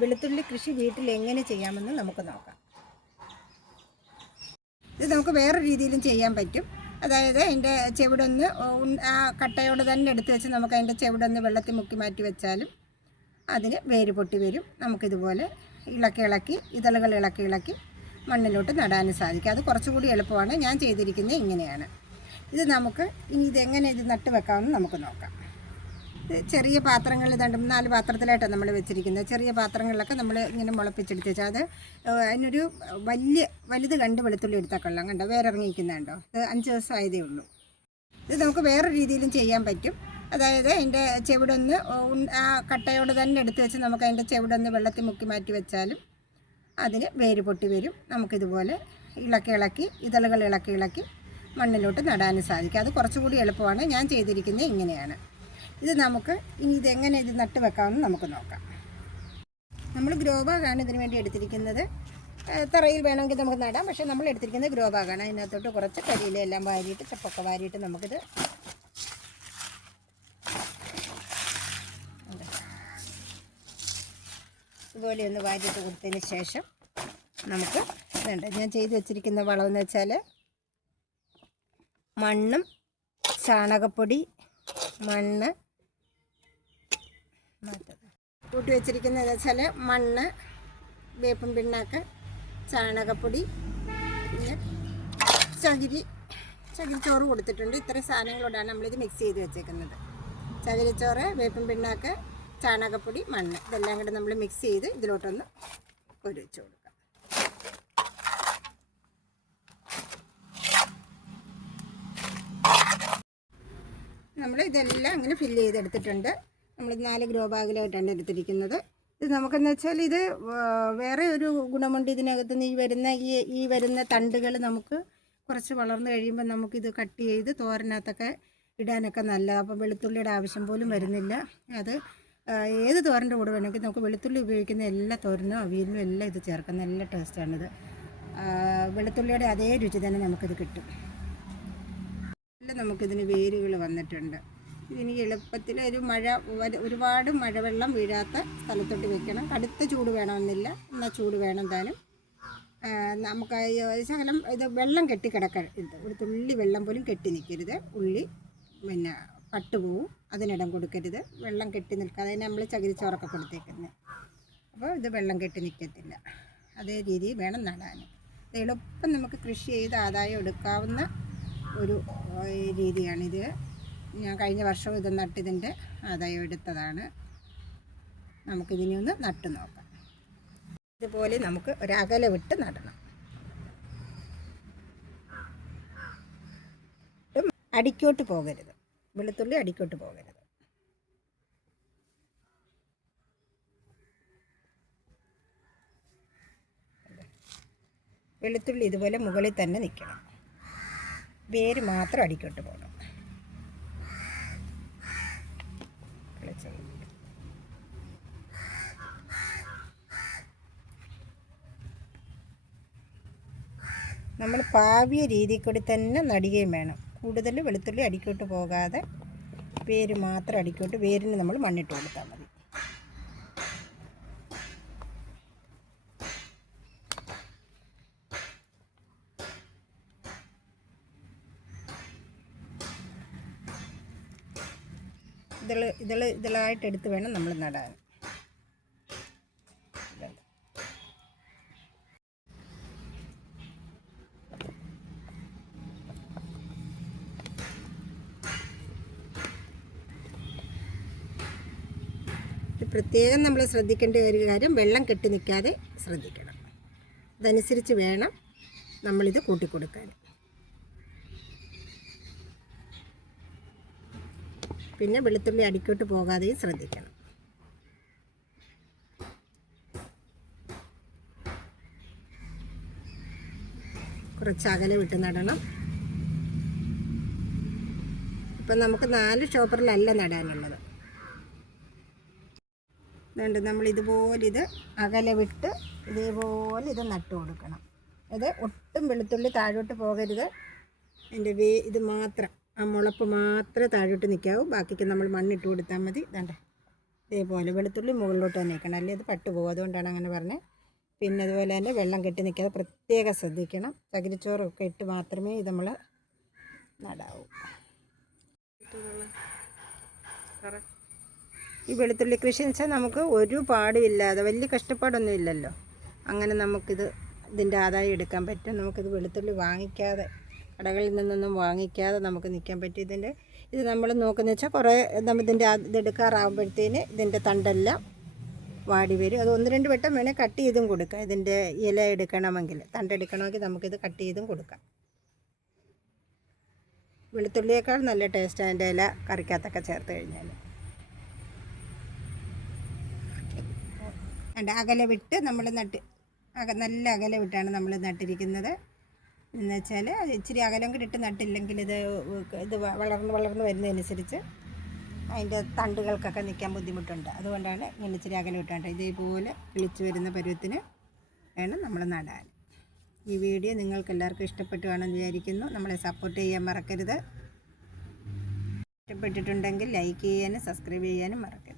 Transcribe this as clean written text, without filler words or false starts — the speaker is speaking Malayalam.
വെളുത്തുള്ളി കൃഷി വീട്ടിൽ എങ്ങനെ ചെയ്യാമെന്ന് നമുക്ക് നോക്കാം. ഇത് നമുക്ക് വേറെ രീതിയിലും ചെയ്യാൻ പറ്റും. അതായത് അതിൻ്റെ ചെവിടൊന്ന് ആ കട്ടയോട് തന്നെ എടുത്ത് വെച്ച് നമുക്ക് അതിൻ്റെ ചെവിടൊന്ന് വെള്ളത്തിൽ മുക്കി മാറ്റി വെച്ചാലും അതിന് വേര് പൊട്ടി വരും. നമുക്കിതുപോലെ ഇളക്കി ഇതളുകൾ ഇളക്കി മണ്ണിലോട്ട് നടാനും സാധിക്കും. അത് കുറച്ചുകൂടി എളുപ്പമാണ്. ഞാൻ ചെയ്തിരിക്കുന്നത് ഇങ്ങനെയാണ്. ഇത് നമുക്ക് ഇനി ഇതെങ്ങനെ ഇത് നട്ട് വെക്കാമെന്ന് നമുക്ക് നോക്കാം. ചെറിയ പാത്രങ്ങളിൽ 2-4 പാത്രത്തിലായിട്ടാണ് നമ്മൾ വെച്ചിരിക്കുന്നത്. ചെറിയ പാത്രങ്ങളിലൊക്കെ നമ്മൾ ഇങ്ങനെ മുളപ്പിച്ചെടുത്ത് വെച്ചാൽ അത് അതിനൊരു വലുത് കണ്ട് വെളുത്തുള്ളി എടുത്താൽ കൊള്ളാം. കണ്ടോ, വേറെ ഇറങ്ങിയിരിക്കുന്നുണ്ടോ? ഇത് 5 ദിവസം ആയതേ ഉള്ളൂ. ഇത് നമുക്ക് വേറെ രീതിയിലും ചെയ്യാൻ പറ്റും. അതായത് അതിൻ്റെ ചെവിടൊന്ന് ആ കട്ടയോട് തന്നെ എടുത്ത് വെച്ച് നമുക്ക് അതിൻ്റെ ചെവിടൊന്ന് വെള്ളത്തിൽ മുക്കി മാറ്റി വെച്ചാലും അതിന് വേര് പൊട്ടി വരും. നമുക്കിതുപോലെ ഇളക്കി ഇതളുകൾ ഇളക്കി മണ്ണിലോട്ട് നടാനും സാധിക്കും. അത് കുറച്ചുകൂടി എളുപ്പമാണ്. ഞാൻ ചെയ്തിരിക്കുന്നത് ഇങ്ങനെയാണ്. ഇത് നമുക്ക് ഇനി ഇതെങ്ങനെ ഇത് നട്ട് വെക്കാമെന്ന് നമുക്ക് നോക്കാം. നമ്മൾ ഗ്രോ ബാഗാണ് ഇതിന് വേണ്ടി എടുത്തിരിക്കുന്നത്. തറയിൽ വേണമെങ്കിൽ നമുക്ക് നടാം, പക്ഷേ നമ്മൾ എടുത്തിരിക്കുന്നത് ഗ്രോ ബാഗാണ്. അതിനകത്തോട്ട് കുറച്ച് കരിയിലെല്ലാം വാരിയിട്ട് ചപ്പൊക്കെ വാരിയിട്ട് നമുക്കിത് ഇതുപോലെ ഒന്ന് വാരിയിട്ട് കൊടുത്തതിന് ശേഷം നമുക്ക് ഇതുണ്ട് ഞാൻ ചെയ്ത് വെച്ചിരിക്കുന്ന വളമെന്ന് വെച്ചാൽ മണ്ണും ചാണകപ്പൊടി, മണ്ണ് കൂട്ടി വെച്ചിരിക്കുന്നതെന്ന് വെച്ചാൽ മണ്ണ്, വേപ്പും പിണ്ണാക്ക്, ചാണകപ്പൊടി, പിന്നെ ചകിരിച്ചോറ് കൊടുത്തിട്ടുണ്ട്. ഇത്രയും സാധനങ്ങളോടാണ് നമ്മളിത് മിക്സ് ചെയ്ത് വെച്ചേക്കുന്നത്. ചകിരിച്ചോറ്, വേപ്പും പിണ്ണാക്ക്, ചാണകപ്പൊടി, മണ്ണ് ഇതെല്ലാം കൂടെ നമ്മൾ മിക്സ് ചെയ്ത് ഇതിലോട്ടൊന്ന് വെച്ച് കൊടുക്കാം. നമ്മൾ ഇതെല്ലാം അങ്ങനെ ഫില്ല് ചെയ്തെടുത്തിട്ടുണ്ട്. നമ്മൾ 4 ഗ്രോ ബാഗിലായിട്ടാണ് എടുത്തിരിക്കുന്നത്. ഇത് നമുക്കെന്ന് വെച്ചാൽ ഇത് വേറെ ഒരു ഗുണമുണ്ട് ഇതിനകത്ത് നിന്ന് ഈ വരുന്ന തണ്ടുകൾ നമുക്ക് കുറച്ച് വളർന്നു കഴിയുമ്പോൾ നമുക്കിത് കട്ട് ചെയ്ത് തോരനകത്തൊക്കെ ഇടാനൊക്കെ നല്ലതാണ്. അപ്പോൾ വെളുത്തുള്ളിയുടെ ആവശ്യം പോലും വരുന്നില്ല. അത് ഏത് തോരൻ്റെ കൂടെ വേണമെങ്കിൽ നമുക്ക് വെളുത്തുള്ളി ഉപയോഗിക്കുന്ന എല്ലാ തോരനും അവിയലിനും എല്ലാം ഇത് ചേർക്കാം. നല്ല ടേസ്റ്റാണിത്. വെളുത്തുള്ളിയുടെ അതേ രുചി തന്നെ നമുക്കിത് കിട്ടും. നമുക്കിതിന് വേരുകൾ വന്നിട്ടുണ്ട്. ഇതിന് എളുപ്പത്തിൽ ഒരുപാട് മഴവെള്ളം വീഴാത്ത സ്ഥലത്തോട്ട് വെക്കണം. കടുത്ത ചൂട് വേണമെന്നില്ല, എന്നാൽ ചൂട് വേണം താനും. നമുക്ക് ശകലം ഇത് വെള്ളം കെട്ടിക്കിടക്കരുത്. ഒരു തുള്ളി വെള്ളം പോലും കെട്ടി നിൽക്കരുത്. ഉള്ളി പിന്നെ പട്ടുപോവും, അതിനിടം കൊടുക്കരുത്. വെള്ളം കെട്ടി നിൽക്കാതെ നമ്മൾ ചകിരിച്ചോറൊക്കെ കൊടുത്തേക്കുന്നത്. അപ്പോൾ ഇത് വെള്ളം കെട്ടി നിൽക്കത്തില്ല. അതേ രീതിയിൽ വേണം നടാൻ. ഇത് എളുപ്പം നമുക്ക് കൃഷി ചെയ്ത് ആദായം എടുക്കാവുന്ന ഒരു രീതിയാണിത്. ഞാൻ കഴിഞ്ഞ വർഷം ഇത് നട്ടിതിൻ്റെ ആദായം എടുത്തതാണ്. നമുക്കിതിനെ ഒന്ന് നട്ടു നോക്കാം. ഇതുപോലെ നമുക്ക് ഒരകല വിട്ട് നടണം. അടിക്കോട്ട് പോകരുത്. വെളുത്തുള്ളി അടിക്കോട്ട് പോകരുത്. വെളുത്തുള്ളി ഇതുപോലെ മുകളിൽ തന്നെ നിൽക്കണം. വേര് മാത്രം അടിക്കോട്ട് പോകണം. നമ്മൾ പാവിയ രീതിയിൽ കൂടി തന്നെ നടുകയും വേണം. കൂടുതൽ വെളുത്തുള്ളി അടിക്കോട്ട് പോകാതെ വേര് മാത്രം അടിക്കോട്ട്, വേരിന് നമ്മൾ മണ്ണിട്ട് കൊടുത്താൽ മതി. ഇതിലായിട്ട് എടുത്ത് വേണം നമ്മൾ നടാൻ. പ്രത്യേകം നമ്മൾ ശ്രദ്ധിക്കേണ്ട ഒരു കാര്യം, വെള്ളം കെട്ടി നിൽക്കാതെ ശ്രദ്ധിക്കണം. അതനുസരിച്ച് വേണം നമ്മളിത് കൂട്ടിക്കൊടുക്കാൻ. പിന്നെ വെളുത്തുള്ളി അടിക്കോട്ട് പോകാതെയും ശ്രദ്ധിക്കണം. കുറച്ച് അകലെ വിട്ട് നടണം. ഇപ്പം നമുക്ക് 4 ഷോപ്പറിലല്ല നടാനുള്ളത്. അതുകൊണ്ട് നമ്മൾ ഇതുപോലെ ഇത് അകലെ വിട്ട് ഇതേപോലെ ഇത് നട്ടു കൊടുക്കണം. ഇത് ഒട്ടും വെളുത്തുള്ളി താഴോട്ട് പോകരുത്. അതിൻ്റെ ഇത് മാത്രം, ആ മുളപ്പ് മാത്രമേ താഴോട്ട് നിൽക്കാവൂ. ബാക്കിക്ക് നമ്മൾ മണ്ണിട്ട് കൊടുത്താൽ മതി. ഇതാണ്ട് ഇതേപോലെ വെളുത്തുള്ളി മുകളിലോട്ട് തന്നെ നിൽക്കണം, അല്ലെങ്കിൽ ഇത് പട്ടുപോകും. അതുകൊണ്ടാണ് അങ്ങനെ പറഞ്ഞത്. പിന്നെ അതുപോലെ തന്നെ വെള്ളം കെട്ടി നിൽക്കാതെ പ്രത്യേകം ശ്രദ്ധിക്കണം. ചകിരിച്ചോറൊക്കെ ഇട്ട് മാത്രമേ ഇത് നമ്മൾ നടാവൂ. ഈ വെളുത്തുള്ളി കൃഷി എന്ന് വെച്ചാൽ നമുക്ക് ഒരു പാടുമില്ലാതെ, വലിയ കഷ്ടപ്പാടൊന്നും ഇല്ലല്ലോ, അങ്ങനെ നമുക്കിത് ഇതിൻ്റെ ആദായം എടുക്കാൻ പറ്റും. നമുക്കിത് വെളുത്തുള്ളി വാങ്ങിക്കാതെ, കടകളിൽ നിന്നൊന്നും വാങ്ങിക്കാതെ നമുക്ക് നിൽക്കാൻ പറ്റും. ഇത് നമ്മൾ നോക്കുന്നത് വെച്ചാൽ കുറേ ഇതിൻ്റെ ഇതെടുക്കാറാകുമ്പോഴത്തേന് ഇതിൻ്റെ തണ്ടെല്ലാം വാടി വരും. അത് 1-2 വട്ടം വേണേൽ കട്ട് ചെയ്തും കൊടുക്കാം. ഇതിൻ്റെ ഇല എടുക്കണമെങ്കിൽ, തണ്ടെടുക്കണമെങ്കിൽ നമുക്കിത് കട്ട് ചെയ്തും കൊടുക്കാം. വെളുത്തുള്ളിയേക്കാൾ നല്ല ടേസ്റ്റ് അതിൻ്റെ ഇല കറിക്കകത്തൊക്കെ ചേർത്ത് കഴിഞ്ഞാൽ. അകലെ വിട്ട് നമ്മൾ നല്ല അകലെ വിട്ടാണ് നമ്മൾ നട്ടിരിക്കുന്നത്. എന്ന് വെച്ചാൽ അത് ഇച്ചിരി അകലം കൂടി ഇട്ട് നട്ടില്ലെങ്കിൽ ഇത് വളർന്ന് വരുന്നതനുസരിച്ച് അതിൻ്റെ തണ്ടുകൾക്കൊക്കെ നിൽക്കാൻ ബുദ്ധിമുട്ടുണ്ട്. അതുകൊണ്ടാണ് ഇങ്ങനെ ഇച്ചിരി അകലം ഇട്ടാണ്ട് ഇതേപോലെ കിളിച്ച് വരുന്ന പരുവത്തിന് വേണം നമ്മൾ നടാൻ. ഈ വീഡിയോ നിങ്ങൾക്ക് എല്ലാവർക്കും ഇഷ്ടപ്പെട്ടുവാണെന്ന് വിചാരിക്കുന്നു. നമ്മളെ സപ്പോർട്ട് ചെയ്യാൻ മറക്കരുത്. ഇഷ്ടപ്പെട്ടിട്ടുണ്ടെങ്കിൽ ലൈക്ക് ചെയ്യാനും സബ്സ്ക്രൈബ് ചെയ്യാനും മറക്കരുത്.